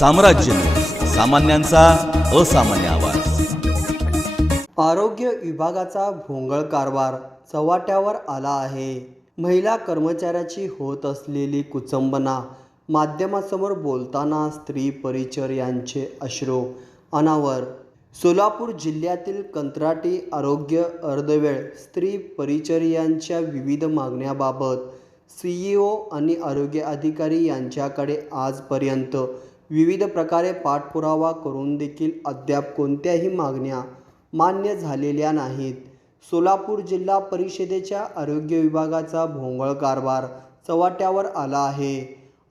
साम्राज्य, सामान्यांचा असामान्य आवाज। आरोग्य विभागाचा भोंगळ कारभार चव्हाट्यावर आला आहे। महिला कर्मचाऱ्याची होत असलेली कुचंबना, माध्यमासमोर बोलताना स्त्री परिचर्यांचे अश्रू अनावर। सोलापूर जिल्ह्यातील कंत्राटी आरोग्य अर्धवेळ स्त्री परिचर्यांच्या विविध मागण्याबाबत CEO आणि आरोग्य अधिकारी यांच्याकडे आजपर्यंत विविध प्रकारे पाठपुरावा करून देखील अद्याप कोणत्याही मागण्या मान्य झालेल्या नाहीत। सोलापूर जिल्हा परिषदेच्या आरोग्य विभागाचा भोंगळ कारभार चव्हाट्यावर आला आहे।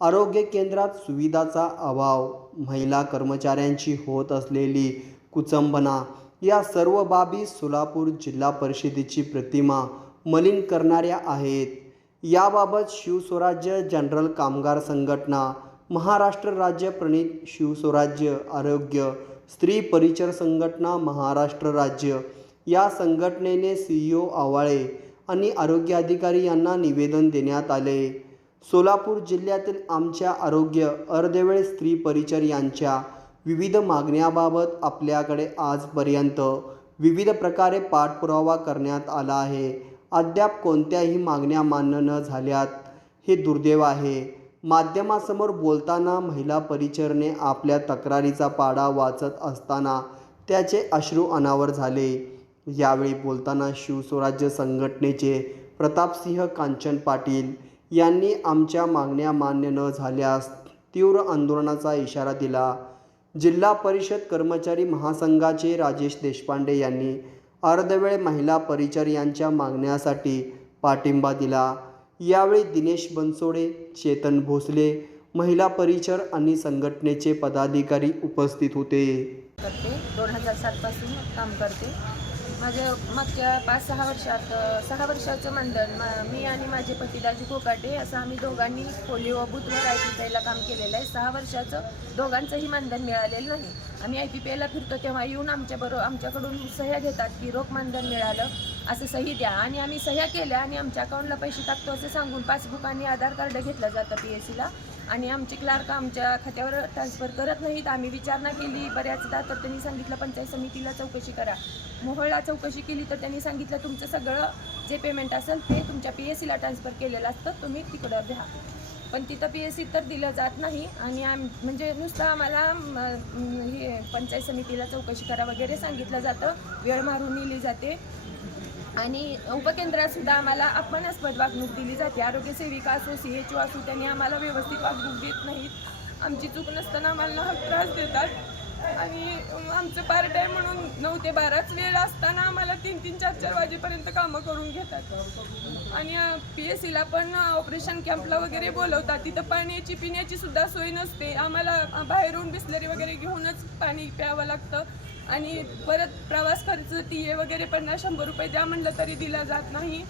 आरोग्य केंद्रात सुविधांचा अभाव, महिला कर्मचाऱ्यांची होत असलेली कुचंबना या सर्व बाबी सोलापूर जिल्हा परिषदेची प्रतिमा मलिन करणाऱ्या आहेत। याबाबत शिवस्वराज्य जनरल कामगार संघटना, महाराष्ट्र राज्य प्रणित शिवस्वराज्य आरोग्य स्त्री परिचर संघटना महाराष्ट्र राज्य या संघटनेने CEO आवाळे आणि आरोग्य अधिकारी यांना निवेदन देण्यात आले। सोलापूर जिल्ह्यातील आमच्या आरोग्य अर्धवेळ स्त्री परिचर यांच्या विविध मागण्याबाबत आपल्याकडे आजपर्यंत विविध प्रकारे पाठपुरावा करण्यात आला आहे। अद्याप कोणत्याही मागण्या मान्य न झाल्यात हे दुर्दैव आहे। माध्यमासमोर बोलताना महिला परिचरने आपल्या तक्रारीचा पाढा वाचत असताना त्याचे अश्रू अनावर झाले। यावेळी बोलताना शिवस्वराज्य संघटनेचे प्रतापसिंह कांचन पाटील यांनी आमच्या मागण्या मान्य न झाल्यास तीव्र आंदोलनाचा इशारा दिला। जिल्हा परिषद कर्मचारी महासंघाचे राजेश देशपांडे यांनी अर्धवेळ महिला परिचर यांच्या मागण्यासाठी पाठिंबा दिला। यावेळी दिनेश बनसोडे, चेतन भोसले, महिला परिचर आणि संघटनेचे पदाधिकारी उपस्थित होते। 2007 पासून काम करते। माझ्या मागच्या 5-6 वर्षात 6 वर्षाचं मानधन मी आणि माझे पती दाजी कोकाटे असं आम्ही दोघांनी पोलिओ बूथवर IPPIला काम केलेलं आहे। 6 वर्षाचं दोघांचंही मानधन मिळालेलं नाही। आम्ही IPPIला फिरतो तेव्हा येऊन आमच्याकडून सह्या घेतात की रोख मानधन मिळालं असं सही द्या, आणि आम्ही सह्या केल्या आणि आमच्या अकाउंटला पैसे टाकतो असं सांगून पासबुक आणि आधार कार्ड घेतलं जातं PSCला, आणि आमचे क्लार्क आमच्या खात्यावर ट्रान्सफर करत नाहीत। आम्ही विचारणा केली बऱ्याचदा, तर त्यांनी सांगितलं पंचायत समितीला चौकशी करा। मोहोळला चौकशी केली तर त्यांनी सांगितलं तुमचं सगळं जे पेमेंट असेल ते तुमच्या PSCला ट्रान्सफर केलेलं असतं, तुम्ही तिकडं द्या। पण तिथं PSC तर दिलं जात नाही, आणि म्हणजे नुसतं आम्हाला हे पंचायत समितीला चौकशी करा वगैरे सांगितलं जातं, वेळ मारून नेली जाते। आणि उपकेंद्रातसुद्धा आम्हाला अपमानास्पद वागणूक दिली जाते। आरोग्य सेविका असो, CHO असो, त्यांनी आम्हाला व्यवस्थित वागणूक देत नाहीत। आमची चूक नसताना आम्हाला त्रास देतात, आणि आमचं पार्ट टाईम म्हणून 9 ते 12च वेळ असताना आम्हाला 3-3, 4-4 वाजेपर्यंत कामं करून घेतात। आणि PSCला पण ऑपरेशन कॅम्पला वगैरे बोलवतात, तिथं पाण्याची पिण्याची सुद्धा सोय नसते। आम्हाला बाहेरून बिस्लरी वगैरे घेऊनच पाणी प्यावं लागतं, आणि परत प्रवास खर्च TA वगैरे 50-100 रुपये द्या म्हणलं तरी दिला जात नाही।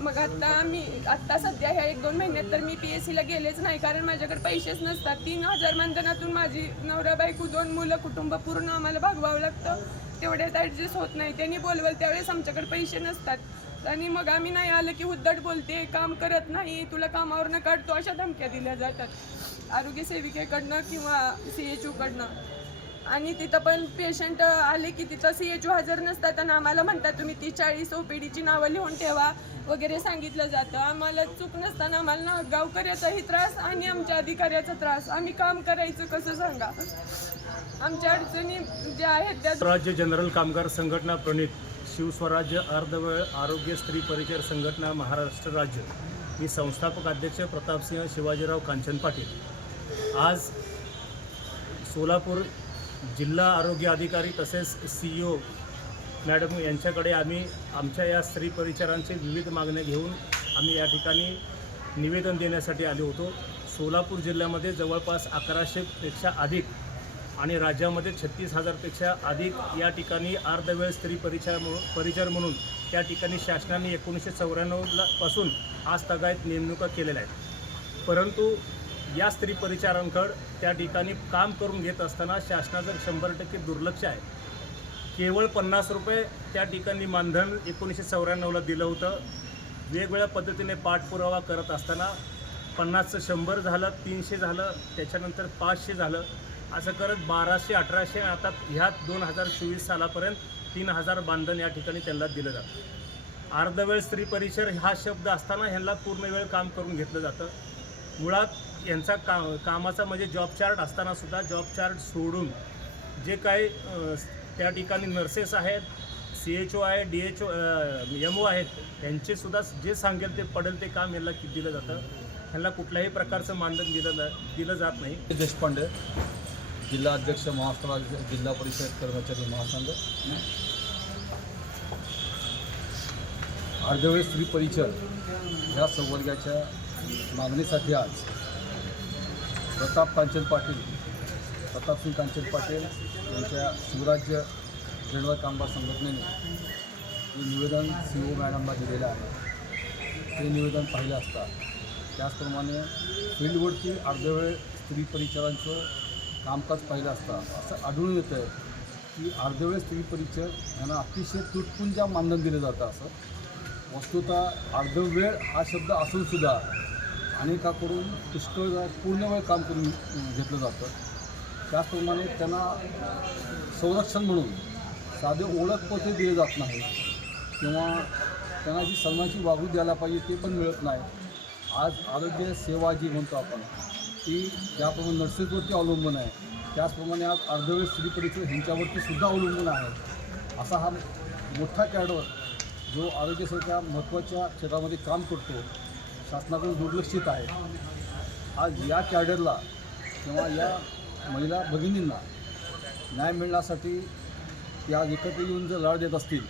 मग आत्ता सध्या ह्या 1-2 महिन्यात तर मी PSCला गेलेच नाही, कारण माझ्याकडे पैसेच नसतात। 3000 मानधनातून माझी नवरा बायको 2 मुलं कुटुंब पूर्ण आम्हाला भागवावं लागतं, तेवढ्यात ॲडजस्ट होत नाही। त्यांनी बोलवलं त्यावेळेस आमच्याकडे पैसे नसतात, आणि मग आम्ही नाही आलं की उद्धट बोलते, काम करत नाही, तुला कामावरनं काढतो, अशा धमक्या दिल्या जातात आरोग्य सेविकेकडनं किंवा CHOकडनं। आणि तिथं पण पेशंट आले की तिथं CHO हजर नसतात, आणि आम्हाला म्हणतात तुम्ही 30-40 OPDची नावं लिहून ठेवा वगैरे सांगितलं जातं। आम्हाला चूक नसताना आम्हाला गावकऱ्याचाही त्रास आणि आमच्या अधिकाऱ्याचा त्रास, आम्ही काम करायचं कसं सांगा? आमच्या अडचणी ज्या आहेत त्या राज्य जनरल कामगार संघटना प्रणित शिवस्वराज्य अर्धवेळ आरोग्य स्त्री परिचर संघटना महाराष्ट्र राज्य, मी संस्थापक अध्यक्ष प्रतापसिंह शिवाजीराव कांचन पाटील। आज सोलापूर जिल्हा आरोग्य अधिकारी तसेच CEO मॅडम यांच्याकडे आम्ही आमच्या या स्त्री परिचरांचे विविध मागण्या घेऊन आम्ही या ठिकाणी निवेदन देण्यासाठी आलो होतो। सोलापूर जिल्ह्यामध्ये जवळपास 1100पेक्षा अधिक आणि राज्यामध्ये 36,000पेक्षा अधिक या ठिकाणी अर्धवेळ स्त्री परिचर म्हणून त्या ठिकाणी शासनाने 1994 पासून आज तगायत नेमणुका केलेल्या आहेत। परंतु या स्त्री परिचारांकडे त्या ठिकाणी काम करून घेत असताना शासनाचं 100% दुर्लक्ष आहे। केवळ 50 रुपये त्या ठिकाणी मानधन 1994ला दिलं होतं। वेगवेगळ्या पद्धतीने पाठपुरावा करत असताना 50चं 100 झालं, 300 झालं, त्याच्यानंतर 500 झालं, असं करत 1200-1800 आता ह्या 2024 सालापर्यंत 3000 मानधन या ठिकाणी त्यांना दिलं जातं. अर्धवेळ स्त्री परिचर हा शब्द असताना ह्यांना पूर्ण वेळ काम करून घेतलं जातं. मुळात यांचा कामाचा म्हणजे जॉब चार्ट असताना सुद्धा जॉब चार्ट सोडून जे काही त्या ठिकाणी नर्सेस आहेत, CHO आहे, DHO MO आहेत, त्यांचेसुद्धा जे सांगेल ते पडेल ते काम यांना दिलं जातं. ह्यांना कुठल्याही प्रकारचं मानधन दिलं जात नाही. देशपांडे, जिल्हा अध्यक्ष महाराष्ट्र राज्य जिल्हा परिषद कर्मचारी महासंघ. अर्धवेळ स्त्री परिचर ह्या संवर्गाच्या मागणीसाठी आज प्रतापसिंग कांचन पाटील यांच्या शिवराज्य जनरल कामगार संघटनेने हे निवेदन CO मॅडमला दिलेलं आहे. ते निवेदन पाहिलं असता त्याचप्रमाणे फील्डवरती अर्धवेळ स्त्री परिचरांचं कामकाज पाहिलं असता असं आढळून येतं आहे की अर्धवेळ स्त्री परिचर यांना अतिशय तुटपुंजा मानधन दिलं जातं. असं वस्तुतः अर्धवेळ हा शब्द असूनसुद्धा अनेकाकडून पुष्कळ पूर्ण वेळ काम करून घेतलं जातं. त्याचप्रमाणे त्यांना संरक्षण म्हणून साधे ओळखपत्र दिले जात नाही किंवा त्यांना जी सन्मानाची वागणूक द्यायला पाहिजे ते पण मिळत नाही. आज आरोग्य सेवा जी म्हणतो आपण ती ज्याप्रमाणे नर्सेसवरती अवलंबून आहे त्याचप्रमाणे आज अर्धवेळ स्त्री परिचर ह्यांच्यावरती सुद्धा अवलंबून आहे. असा हा मोठा कॅडर जो आरोग्यासारख्या महत्त्वाच्या क्षेत्रामध्ये काम करतो शासनाकडून दुर्लक्षित आहे. आज या कॅडरला किंवा या महिला भगिनींना न्याय मिळण्यासाठी त्या एकत्र येऊन जर लढा देत असतील